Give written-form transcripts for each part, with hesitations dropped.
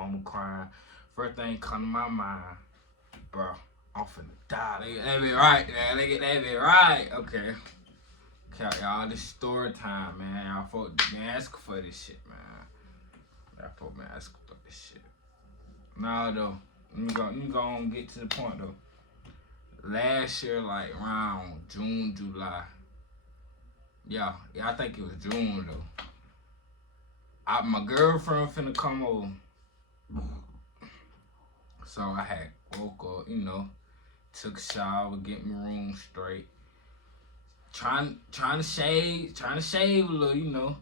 mama crying. First thing come to my mind, bro, I'm finna die. They get that bit right, man. They get that bit right. Okay. Okay, y'all, this story time, man. Y'all folk been asking for this shit, man. Y'all folk been asking for this shit. Now, though, let me go and get to the point, though. Last year, like, around June, July. Yeah, I think it was June, though. My girlfriend finna come over. So I had woke up, took a shower, get my room straight. Trying to shave a little.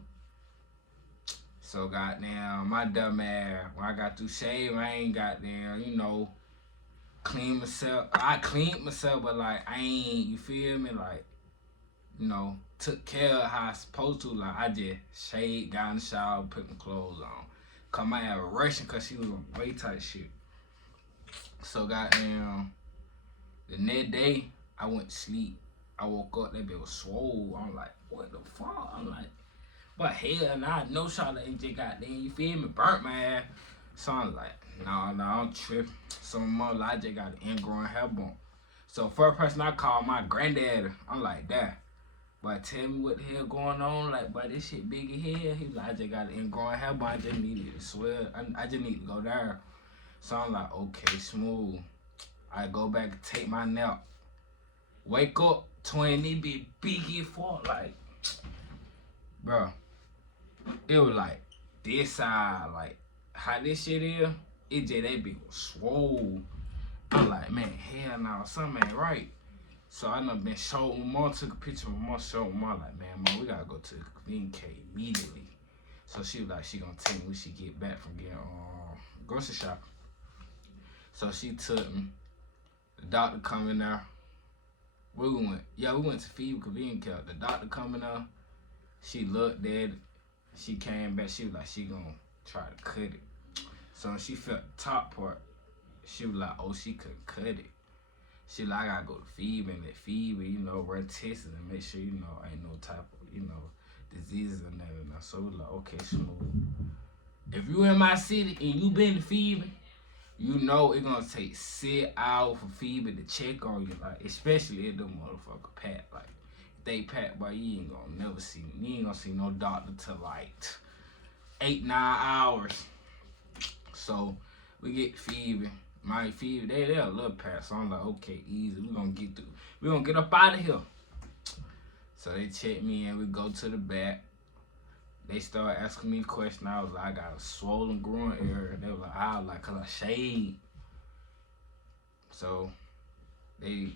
So goddamn, my dumb ass, when I got through shaving, I ain't goddamn, clean myself. I cleaned myself, but like I ain't, you feel me? Like, took care of how I supposed to. Like I just shaved, got in the shower, put my clothes on. Cause my ass rushing cause she was on way tight shit. So goddamn, the next day I went to sleep. I woke up, that bitch was swole. I'm like, what the fuck? I'm like, but hell, nah, no shot of AJ goddamn, you feel me? Burnt my ass. So I'm like, no, I'm tripping. So more like I just got an ingrown hair bump. So first person I called my granddad. I'm like, Dad, but tell me what the hell going on. Like, but this shit big as hell. He was like, I just got an ingrown hair bump. I just needed to swell. I just need to go there. So I'm like, okay, smooth. I go back and take my nap. Wake up, twin, it be big as fuck. Like, bro, it was like this side, like how this shit is. It just that bitch was swole. I'm like, man, hell no, something ain't right. So I done been showing my mom, took a picture of my mom, showed my mom, like, man, mom, we gotta go to the convenience cave immediately. So she was like, she gonna take me when she get back from getting grocery shop. So she took me. The doctor come in there. Where we went? Yeah, we went to Fever Convenience Care. The doctor come in there. She looked at it. She came back. She was like, she gonna try to cut it. So when she felt the top part, she was like, oh, she couldn't cut it. She like, I gotta go to Fever and let Fever, run tests and make sure, ain't no type of, diseases or nothing. So we like, okay, smooth. If you in my city and you been to Fever, it's gonna take 6 hours for Fever to check on you, like, especially if the motherfucker pat. Like, if they pat, boy, you ain't gonna see no doctor till like 8-9 hours. So we get Fever. My Fever, they're a little pat. So I'm like, okay, easy. We gonna get through. We gonna get up out of here. So they check me and we go to the back. They start asking me questions. I was like, I got a swollen groin area. They were like, cause I shaved. So they,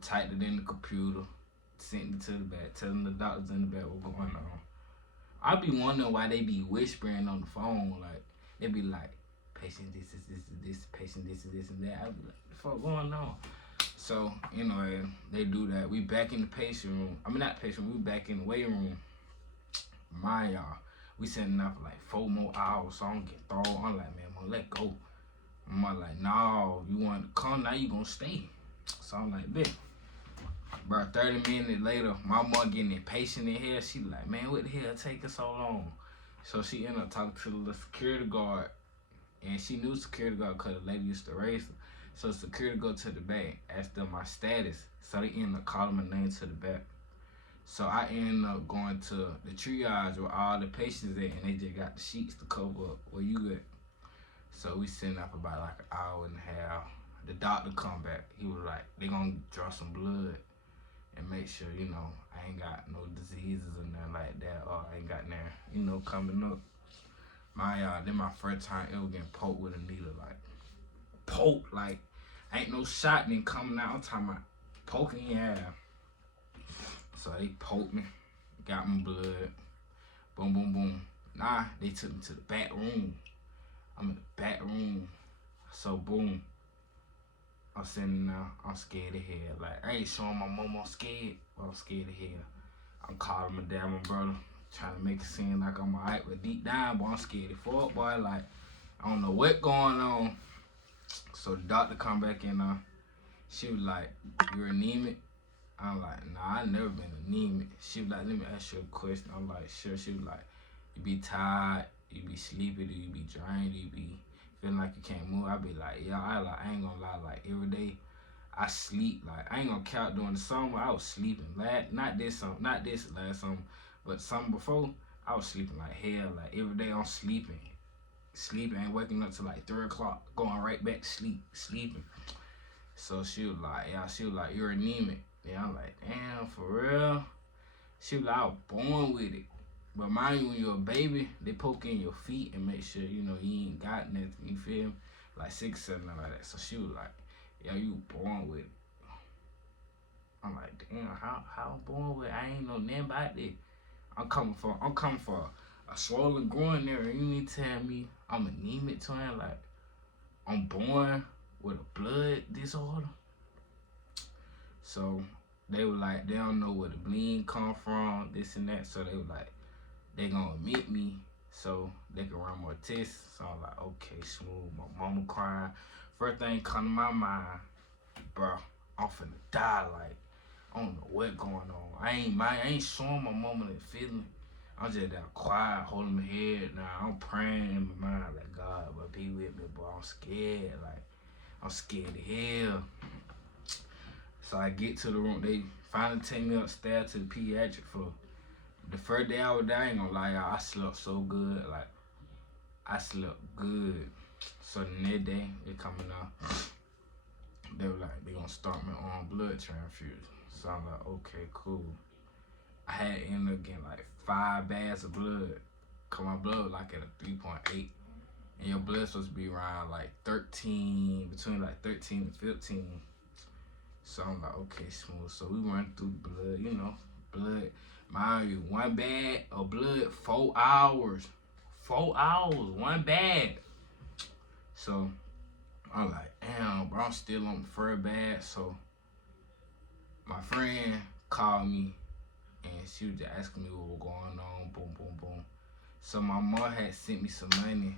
typed it in the computer, sent it to the back, telling the doctors in the back what's going on. I be wondering why they be whispering on the phone. Like, they be like, patient this is this, patient this is this and that. I be like, what the fuck going on? So, anyway, they do that. We back in the patient room. I mean, not patient room, we back in the waiting room. Y'all, we sitting there for like 4 more hours, so I'm getting thrown. I'm like, man, let go. I'm like, no, you want to come now, you gonna stay. So I'm like, bitch. About 30 minutes later, my mom getting impatient in here. She like, man, what the hell taking so long? So she ended up talking to the security guard, and she knew security guard because the lady used to race her. So security go to the back, asked them my status. So they ended up calling my name to the back. So I ended up going to the triage where all the patients at, and they just got the sheets to cover up where you at. So we sitting up about like an hour and a half. The doctor come back. He was like, they gonna draw some blood and make sure, I ain't got no diseases or nothing like that, or I ain't got nothing, coming up. Then my first time ever getting poked with a needle, like, ain't no shot then coming out. I'm talking about poking your ass. So they poked me, got my blood, boom, boom, boom. Nah, they took me to the back room. I'm in the back room. So boom, I'm sitting there, I'm scared of hell. Like, I ain't showing my mom I'm scared, but I'm scared of hell. I'm calling my dad, my brother, trying to make it seem like I'm alright, but deep down, boy, I'm scared of fuck, boy. Like, I don't know what going on. So the doctor come back in, she was like, you're anemic? I'm like, nah, I never been anemic. She was like, let me ask you a question. I'm like, sure. She was like, you be tired, you be sleepy, do you be drained, do you be feeling like you can't move. I be like, yeah, I ain't gonna lie, like every day I sleep. Like I ain't gonna count during the summer. I was sleeping. Not this summer, not this last summer, but summer before. I was sleeping like hell. Like every day I'm sleeping, sleeping, and waking up to like 3 o'clock, going right back to sleep, sleeping. So she was like, yeah, she was like, you're anemic. Yeah, I'm like, damn, for real. She was like, I was born with it. But mind you, when you're a baby, they poke in your feet and make sure, you ain't got nothing, you feel me? Like 6, 7, like that. So she was like, yeah, you born with it. I'm like, damn, how I'm born with it? I ain't know nothing about it. I'm coming for a swollen groin area. You need to tell me I'm anemic twin, like I'm born with a blood disorder. So they were like, they don't know where the bleeding come from, this and that. So they were like, they gonna admit me so they can run more tests. So I'm like, okay, smooth. My mama crying. First thing come to my mind, bro, I'm finna die. Like, I don't know what going on. I ain't showing my mama that feeling. I'm just down quiet, holding my head. Now I'm praying in my mind like, God, but be with me, boy. I'm scared. Like, I'm scared to hell. So I get to the room. They finally take me upstairs to the pediatric floor. The first day I was there, I ain't gonna lie, y'all, I slept so good. Like, I slept good. So the next day, they coming out. They were like, they gonna start me on blood transfusion. So I'm like, okay, cool. I had ended up getting like 5 bags of blood. Cause my blood was like at a 3.8. And your blood supposed to be around like 13, between like 13 and 15. So I'm like, okay, smooth. So we run through the blood, blood. Mind you, 1 bag of blood, 4 hours. 4 hours, 1 bag. So I'm like, damn, bro, I'm still on the first bag. So my friend called me and she was just asking me what was going on, boom, boom, boom. So my mom had sent me some money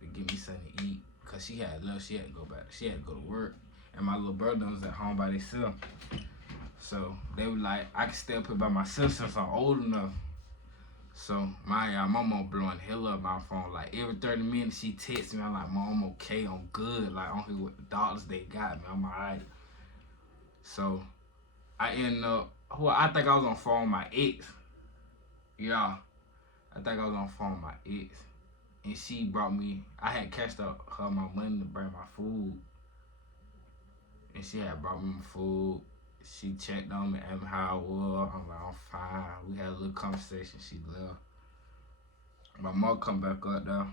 to get me something to eat. Cause she had left, she had to go back, she had to go to work. And my little brother was at home by themselves. So they were like, I can stay up here by myself since I'm old enough. So my mom blowing hell up my phone. Like every 30 minutes she texts me. I'm like, Mom, I'm okay, I'm good. Like I don't hear what the doctors they got me. I'm alright. So I end up, I think I was on the phone with my ex. Yeah, I think I was on the phone with my ex. And she brought me, I had cashed out her my money to bring my food. And she had brought me my food. She checked on me, asked me how I was. I'm like, I'm fine. We had a little conversation. She left. My mom come back up there.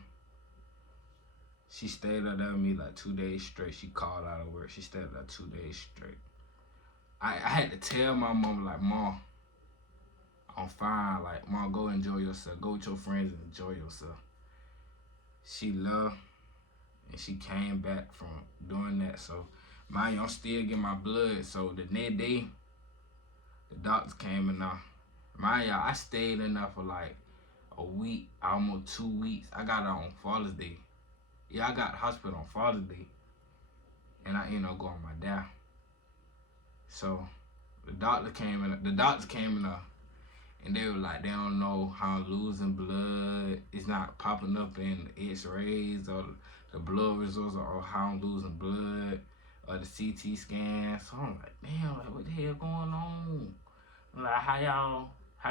She stayed up there with me like 2 days straight. She called out of work. She stayed up there 2 days straight. I had to tell my mom, like, Mom, I'm fine. Like, Mom, go enjoy yourself. Go with your friends and enjoy yourself. She left, and she came back from doing that. So, mind you, I'm still getting my blood. So, the next day, the doctors came in there. Mind y'all, I stayed in there for like a week, almost 2 weeks. I got it on Father's Day. Yeah, I got the hospital on Father's Day. And I ended up going my dad. So the doctors came in there and they were like, they don't know how I'm losing blood. It's not popping up in the x-rays or the blood results or how I'm losing blood or the CT scan. So I'm like, damn, like what the hell going on? I'm like, how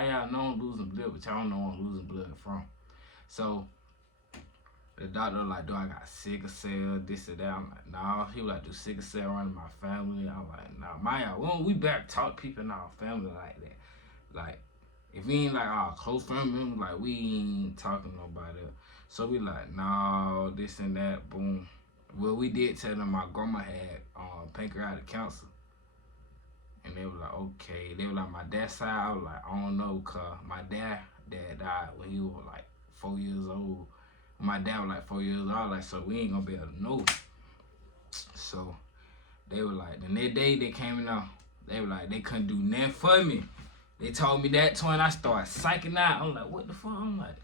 y'all know I'm losing blood, but y'all don't know I'm losing blood from? So the doctor was like, do I got sickle cell, this or that? I'm like, nah. He was like, do sickle cell run in my family? I'm like, nah, we better talk people in our family like that. Like, if we ain't like our close family members, like we ain't talking to nobody else. So we like, nah, this and that, boom. Well, we did tell them my grandma had pancreatic cancer. And they were like, okay. They were like, my dad's side, I was like, I don't know, cause my dad died when he was like 4 years old. My dad was like 4 years old, like, so we ain't gonna be able to know. So they were like, the next day they came in there, they were like, they couldn't do nothing for me. They told me that twin, I started psyching out. I'm like, what the fuck? I'm like,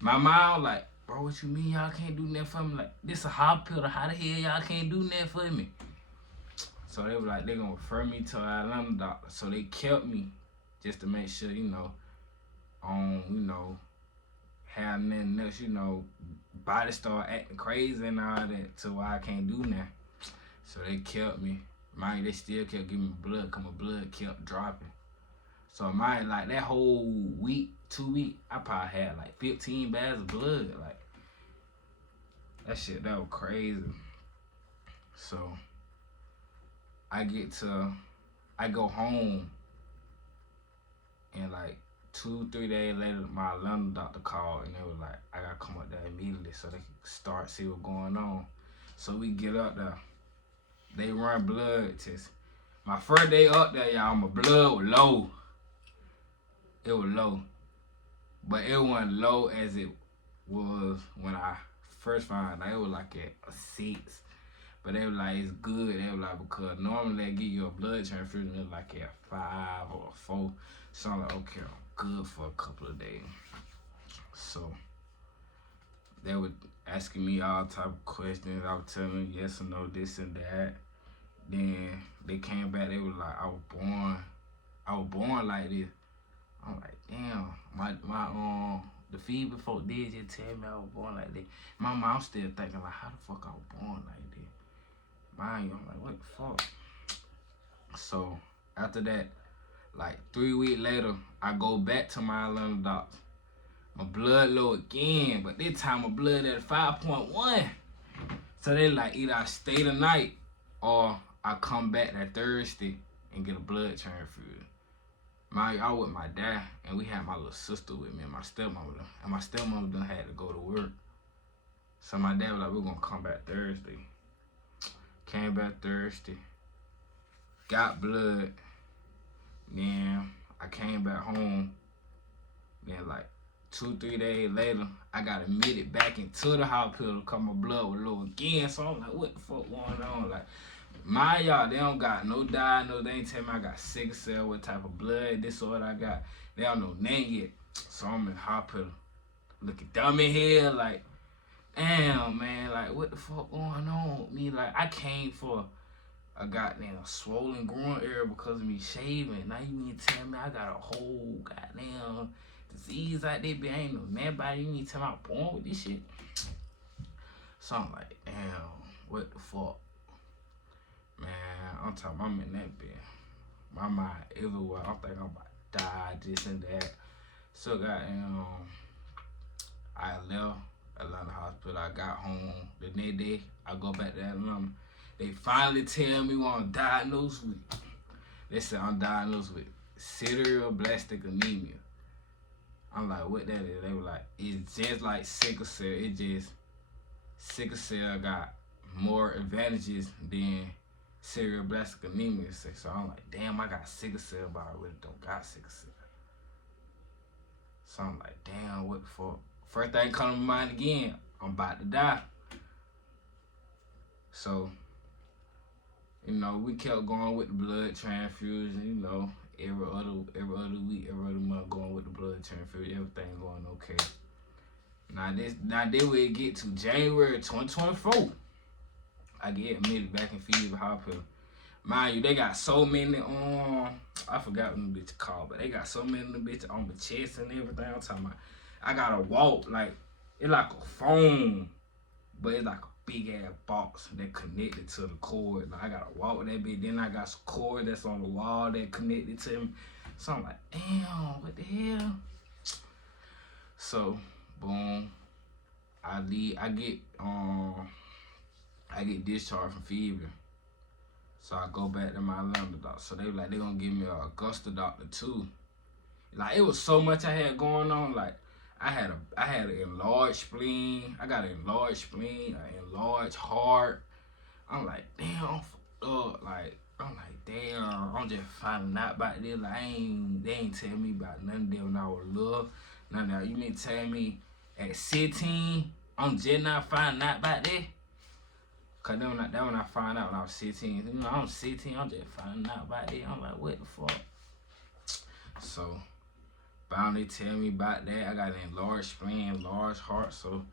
my mom like, bro, what you mean y'all can't do nothing for me? Like, this a hospital, how the hell y'all can't do nothing for me? So they were like, they gonna refer me to an Atlanta doctor. So they kept me just to make sure, have nothing else, body start acting crazy and all that to why I can't do nothing. So they kept me. Mind they still kept giving me blood, cause my blood kept dropping. So mine like that whole week, 2 weeks, I probably had like 15 bags of blood. Like that shit, that was crazy. So I go home and like 2-3 days later, my Atlanta doctor called and they was like, I gotta come up there immediately so they can start see what's going on. So we get up there. They run blood tests. My first day up there, y'all, my blood was low. It was low. But it wasn't low as it was when I first found out. It was like at a 6. But they were like, it's good. They were like, because normally they give you a blood transfusion, it's like at 5 or 4. So I'm like, okay, I'm good for a couple of days. So they were asking me all type of questions. I was telling them yes or no, this and that. Then they came back, they was like, I was born like this. I'm like, damn, the fever folk did just tell me I was born like this. My mom still thinking like, how the fuck I was born like this? Mind you, I'm like, what the fuck? So after that, like 3 weeks later, I go back to my Atlanta doctor. My blood low again, but this time my blood at 5.1. So they like, either I stay the night or I come back that Thursday and get a blood transfusion. I with my dad, and we had my little sister with me and my stepmother. And my stepmother done had to go to work. So my dad was like, we're gonna come back Thursday. Came back Thursday. Got blood. Then I came back home. Then like 2-3 days later, I got admitted back into the hospital because my blood was low again. So I'm like, what the fuck going on? Like, y'all, they don't got no diagnosis. They ain't tell me I got sickle cell, what type of blood disorder I got. They don't know nothing yet. So I'm in the hospital looking dumb in here like, damn, man, like, what the fuck going on with me? Like, I came for a goddamn swollen groin area because of me shaving. Now you mean to tell me I got a whole goddamn disease out there, but I ain't know nothing about it. You mean to tell me I'm born with this shit? So I'm like, damn, what the fuck? Man, I'm talking, I'm in that bed. My mind everywhere. I'm thinking I'm about to die, this and that. So goddamn, I left Atlanta hospital. I got home. The next day, I go back to Atlanta. They finally tell me what I'm diagnosed with. They said I'm diagnosed with sideroblastic anemia. I'm like, what that is? They were like, it's just like sickle cell. It just, sickle cell got more advantages than sideroblastic anemia. So I'm like, damn, I got sickle cell, but I really don't got sickle cell. So I'm like, damn, what the fuck? First thing come to my mind again, I'm about to die. So, we kept going with the blood transfusion, every other week, every other month going with the blood transfusion, everything going okay. Now this way it get to January 2024. I get admitted back in Fever Hospital. Mind you, they got so many I forgot what them bitches called, but they got so many of them bitches on my chest and everything. I'm talking about, I gotta walk like, it's like a phone, but it's like a big ass box that connected to the cord. Like, I gotta walk with that bitch. Then I got some cord that's on the wall that connected to me. So I'm like, damn, what the hell? So, boom, I get discharged from fever. So I go back to my Atlanta doctor. So they were like, they gonna give me a Augusta doctor too. Like, it was so much I had going on. Like, I had an enlarged spleen. I got an enlarged spleen, an enlarged heart. I'm like, damn, I'm fucked up. Like, I'm like, damn, I'm just finding out about this. Like, they ain't tell me about none of them when I was little. None of that. You mean tell me at 16, I'm just not finding out about that? Cause that when I found out when I was 16. I'm 16, I'm just finding out about that. I'm like, what the fuck? So, finally tell me about that. I got an enlarged spleen, large heart. So,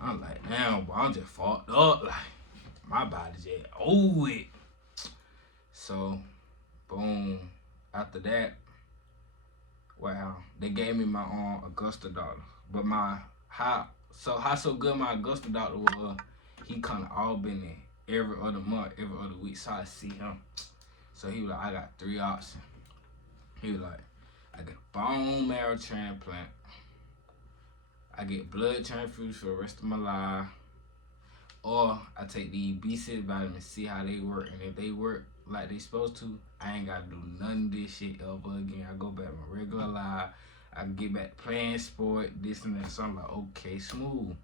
I'm like, damn, boy, I'm just fucked up. Like, my body just over it. So, boom. After that, wow, they gave me my Augusta daughter. But my how so good my Augusta doctor was. He kind of all been in every other month, every other week, so I see him. So he was like, I got 3 options. He was like, I get a bone marrow transplant, I get blood transfusion for the rest of my life, or I take the B6 vitamins, see how they work, and if they work like they supposed to, I ain't gotta do none of this shit ever again. I go back to my regular life. I can get back to playing sport, this and that. So I'm like, okay, smooth.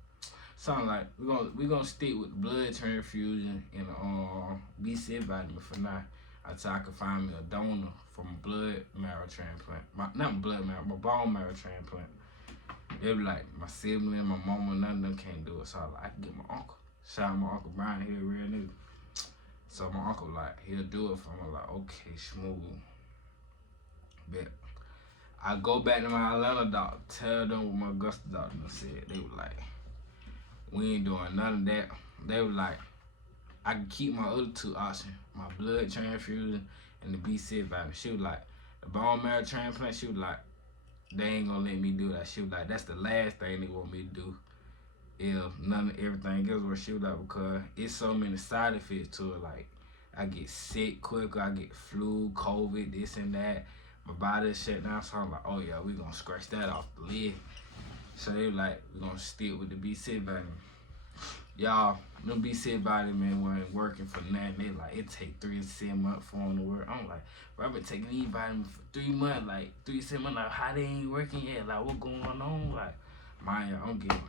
So I'm like, we gonna stick with the blood transfusion and B6 vitamin for now until I can find me a donor for my blood marrow transplant. Not blood marrow, my bone marrow transplant. They be like, my sibling, my mama, none of them can't do it. So I can get my uncle. Shout out my Uncle Brian, he a real nigga. So my uncle like, he'll do it for me. I'm like, okay, smooth. Bet. I go back to my Atlanta doctor, tell them what my Augusta doctor said. They were like, we ain't doing none of that. They were like, I can keep my other 2 options, my blood transfusion and the B6 vitamin. She was like, the bone marrow transplant, she was like, they ain't gonna let me do that. She was like, that's the last thing they want me to do. If none of everything else was, she was like, because it's so many side effects to it. Like, I get sick quicker, I get flu, COVID, this and that. My body shut down, so I'm like, oh yeah, we gonna scratch that off the lid. So they were like, we gonna stick with the B6 vitamin. Y'all, them B6 vitamin weren't working for nothing. They like, it take 3 to 7 months for them to work. I'm like, bro, I've been taking these vitamins for 3 months, like 3 to 7 months, like how they ain't working yet? Like what going on? Like, man, I'm getting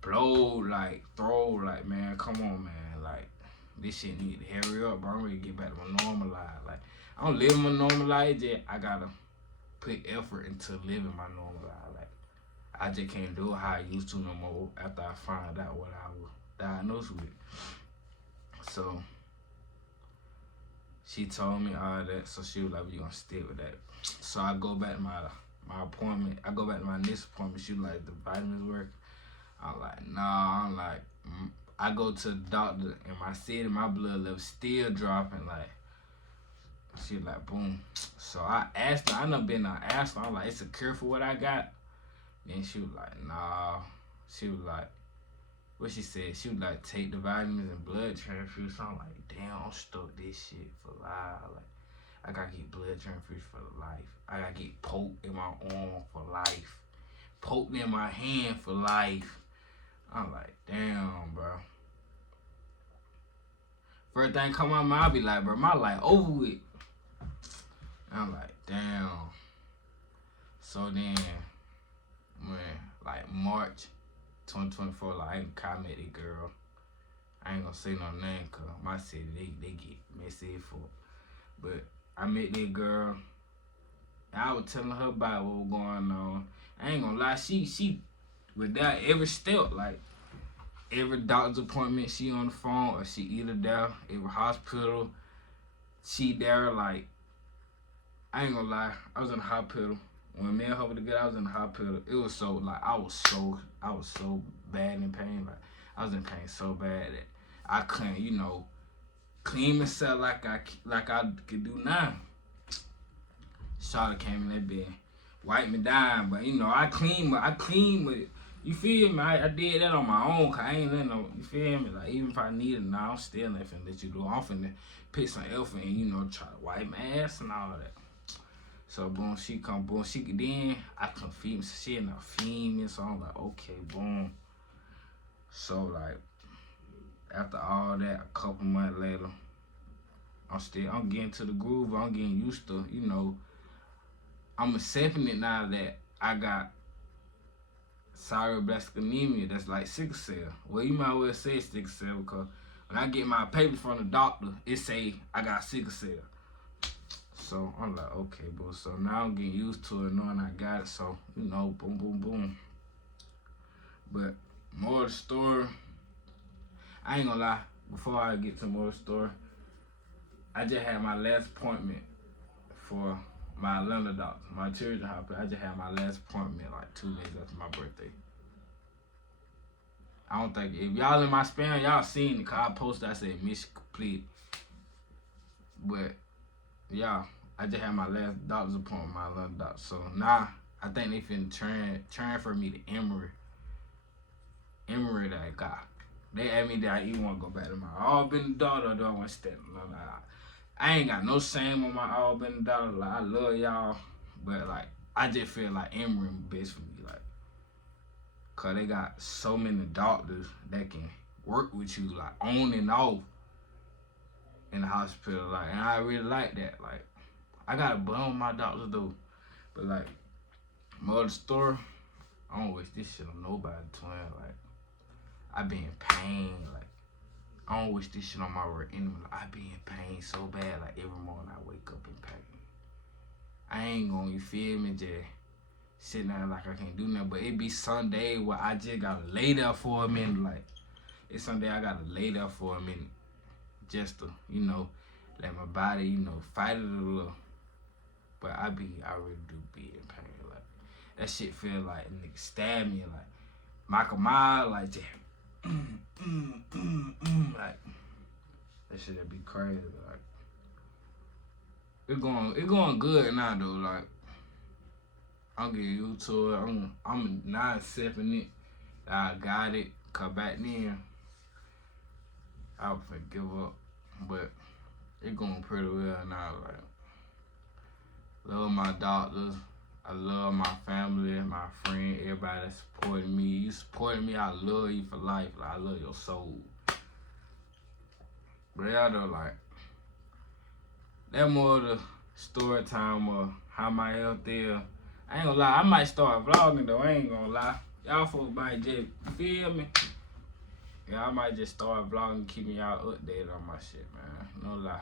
blow, like throw, like man, come on, man, like this shit need to hurry up, bro. I'm ready to get back to my normal life. Like I don't live my normal life yet. I gotta put effort into living my normal life. Like I just can't do it how I used to no more after I find out what I was diagnosed with. So she told me all that, so she was like, we gonna stick with that. So I go back to my appointment. I go back to my next appointment. She was like, the vitamins work. I'm like, nah. I'm like, I go to the doctor and my city, my blood level still dropping. Like, she was like, boom. So I asked her, I done been there, asked her, I'm like, it's a cure for what I got? Then she was like, nah. She was like, what she said? She was like, take the vitamins and blood transfusion. So I'm like, damn, I'm stuck this shit for life. Like, I gotta get blood transfusion for life. I gotta get poked in my arm for life. Poked in my hand for life. I'm like, damn, bro. First thing come out my mind, I be like, bro, my life over with. And I'm like, damn. So then, man, like March 2024, like I met this girl. I ain't gonna say no name, cause my city, they get messy for it. But I met this girl, and I was telling her about what was going on. I ain't gonna lie, she without every step, like every doctor's appointment, she on the phone, or she either there, every hospital, she there. Like, I ain't gonna lie, I was in the hospital. When me and her were together, I was in the hospital. It was so, like, I was so bad in pain. Like, I was in pain so bad that I couldn't, clean myself like I could do now. Shawty came in that bed, wiped me down, but I clean with it. You feel me? I did that on my own, cause I ain't letting no, you feel me? Like, even if I need it now, I'm still not finna let you do it. I'm finna pick some effort and, try to wipe my ass and all that. So, boom, she come, boom, then I can feed me, so she ended up feeding me, so I'm like, okay, boom. So, like, after all that, a couple months later, I'm getting to the groove, I'm getting used to, I'm accepting it now that I got cerebrospastic anemia, that's like sickle cell. Well, you might well say sickle cell, because when I get my papers from the doctor, it say I got sickle cell. So I'm like, okay, boo. So now I'm getting used to it, knowing I got it. So, boom, boom, boom. But more of the story, I ain't gonna lie, before I get to more of the story, I just had my last appointment for my Atlanta doctor, my children's hospital. I just had my last appointment like 2 days after my birthday. I don't think, if y'all in my spam, y'all seen it, cause I posted, I said mission complete. But yeah, I just had my last doctor's appointment with my Atlanta doctor. So now I think they finna transfer me to Emory. Emory that got. They asked me that you want to go back to my Auburn daughter or do I want to stay? Like, I ain't got no shame on my Auburn daughter. Like I love y'all, but like I just feel like Emory best for me. Like, cause they got so many doctors that can work with you like on and off in the hospital. Like, and I really like that. Like, I got a bum with my doctors though, but like, moral story, I don't wish this shit on nobody, twin. Like, I be in pain. Like, I don't wish this shit on my work enemy. Like, I be in pain so bad. Like, every morning I wake up in pain. I ain't gonna, you feel me, just sitting there like I can't do nothing. But it be Sunday where I just gotta lay there for a minute. Like, it's Sunday I gotta lay there for a minute. Just to, let my body, fight it a little. But I really do be in pain. Like, that shit feel like a nigga stab me. Like, Michael Myers, like, just, like, that shit be crazy. Like, it going good now though. Like, I'm getting used to it. I'm not accepting it. I got it. Cause back then, I was finna give up. But it going pretty well now. Like, love my doctors. I love my family, my friend, everybody that supported me. You supported me, I love you for life. Like, I love your soul. But yeah, though, like, that more of the story time or how my health is. I ain't gonna lie, I might start vlogging though, I ain't gonna lie. Y'all folks might just, feel me? Yeah, I might just start vlogging, keeping y'all updated on my shit, man. No lie.